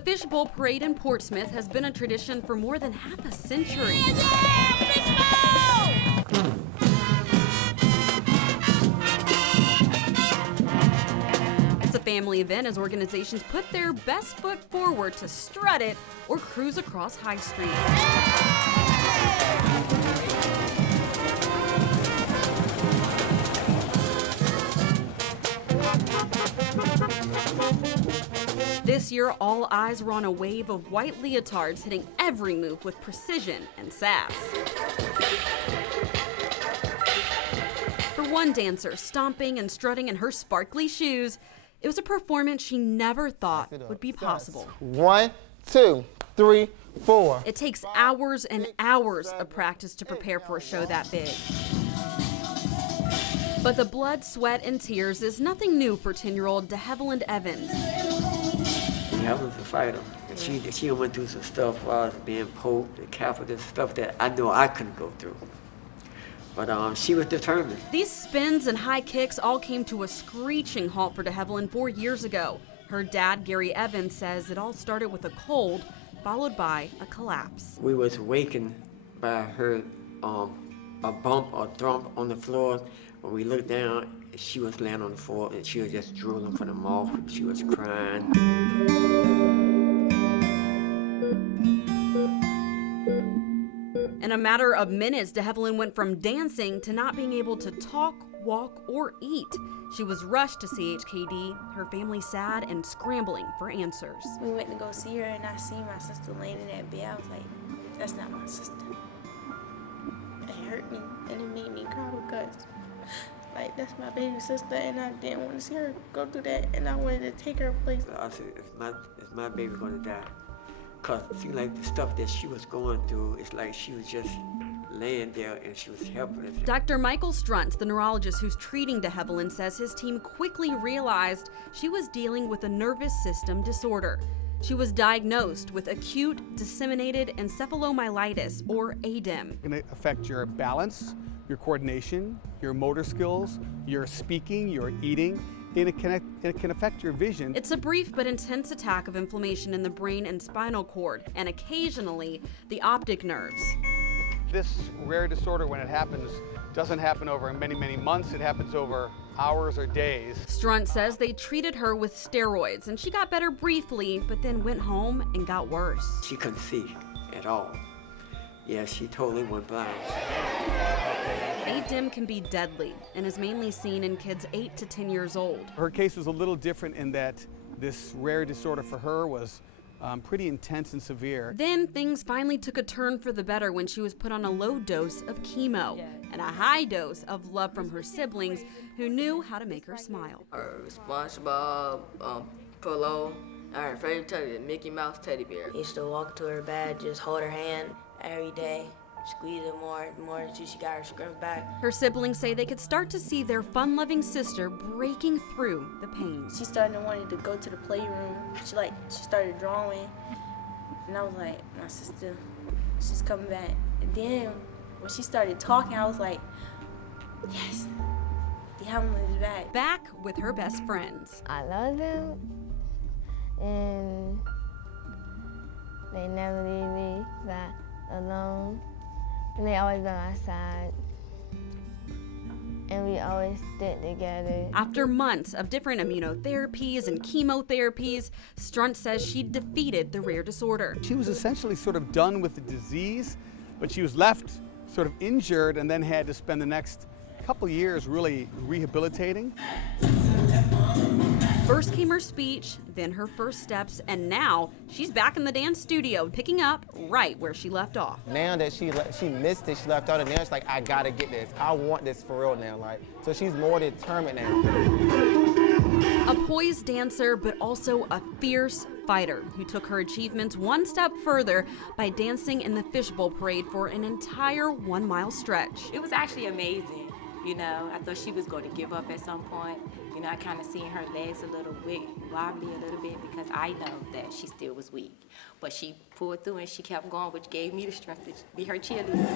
The Fishbowl Parade in Portsmouth has been a tradition for more than half a century. It's a family event as organizations put their best foot forward to strut it or cruise across High Street. This year, all eyes were on a wave of white leotards hitting every move with precision and sass. For one dancer, stomping and strutting in her sparkly shoes, it was a performance she never thought would be possible. 1, 2, 3, 4. It takes hours and hours of practice to prepare for a show that big. But the blood, sweat, and tears is nothing new for 10-year-old DeHevelyn Evans. DeHevelyn's a fighter. She went through some stuff while I was being poked and cathetered, stuff that I know I couldn't go through. But she was determined. These spins and high kicks all came to a screeching halt for DeHevelyn 4 years ago. Her dad, Gary Evans, says it all started with a cold, followed by a collapse. We was awakened by her a bump or thump on the floor. When we looked down, she was laying on the floor and she was just drooling from the mouth. She was crying. In a matter of minutes, DeHevelyn went from dancing to not being able to talk, walk, or eat. She was rushed to CHKD, her family sad and scrambling for answers. We went to go see her and I seen my sister laying in that bed. I was like, that's not my sister. It hurt me and it made me cry because like that's my baby sister and I didn't want to see her go through that and I wanted to take her place. I said, is my baby gonna die? Cause it seemed like the stuff that she was going through, it's like she was just laying there and she was helpless. Dr. Michael Struntz, the neurologist who's treating DeHevelyn, says his team quickly realized she was dealing with a nervous system disorder. She was diagnosed with acute disseminated encephalomyelitis, or ADEM. It's going to affect your balance, your coordination, your motor skills, your speaking, your eating. And it can affect your vision. It's a brief but intense attack of inflammation in the brain and spinal cord, and occasionally the optic nerves. This rare disorder, when it happens, doesn't happen over many, many months. It happens over hours or days. Struntz says they treated her with steroids, and she got better briefly, but then went home and got worse. She couldn't see at all. Yeah, she totally went blind. ADEM can be deadly and is mainly seen in kids 8 to 10 years old. Her case was a little different in that this rare disorder for her was pretty intense and severe. Then things finally took a turn for the better when she was put on a low dose of chemo and a high dose of love from her siblings who knew how to make her smile. Her SpongeBob pillow, her favorite teddy, the Mickey Mouse teddy bear. I used to walk to her bed, just hold her hand every day, squeeze it more until she got her strength back. Her siblings say they could start to see their fun-loving sister breaking through the pain. She started wanting to go to the playroom. She started drawing, and I was like, my sister, she's coming back. And then when she started talking, I was like, yes, DeHevelyn is back. Back with her best friends. I love them, and they never leave me alone. And they always by my side. And we always stick together. After months of different immunotherapies and chemotherapies, Struntz says she defeated the rare disorder. She was essentially sort of done with the disease, but she was left sort of injured and then had to spend the next couple years really rehabilitating. First came her speech, then her first steps, and now she's back in the dance studio, picking up right where she left off. Now that she missed it, she left out, and now it's like, I gotta get this. I want this for real now. So she's more determined now. A poised dancer, but also a fierce fighter who took her achievements one step further by dancing in the Fishbowl Parade for an entire 1-mile stretch. It was actually amazing. You know, I thought she was going to give up at some point. You know, I kind of seen her legs a little wobbly a little bit because I know that she still was weak. But she pulled through and she kept going, which gave me the strength to be her cheerleader.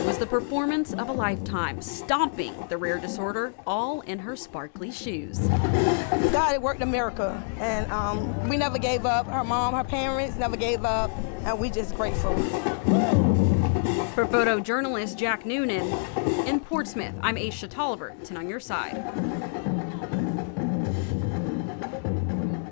It was the performance of a lifetime, stomping the rare disorder all in her sparkly shoes. God had worked a miracle, and we never gave up. Her mom, her parents never gave up, and we just grateful. For photojournalist Jack Noonan, in Portsmouth, I'm Aesia Toliver, 10 on your side.